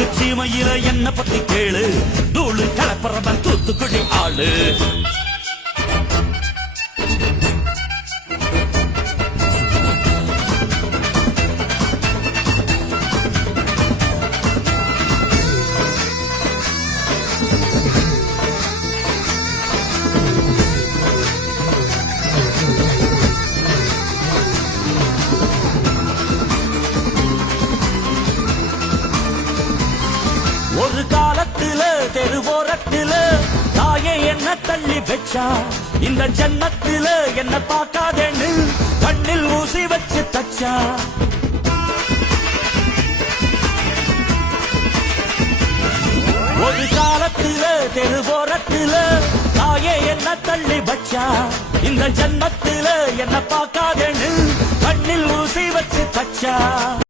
தெற்கு சீமையில என்ன பத்தி கேளு, நூலு கலப்பறவன் தூத்துக்குடி ஆளு. ஒரு காலத்துல தெருவோரத்துல தாயே என்ன தள்ளி வச்சா, இந்த ஜன்னத்துல என்ன பார்க்காதேன்னு கண்ணில் ஊசி வச்சு தச்சா. ஒரு காலத்துல தெருவோரத்துல தாயே என்ன தள்ளி வச்சா, இந்த ஜன்னத்துல என்ன பார்க்காதேன்னு கண்ணில் ஊசி வச்சு தச்சா.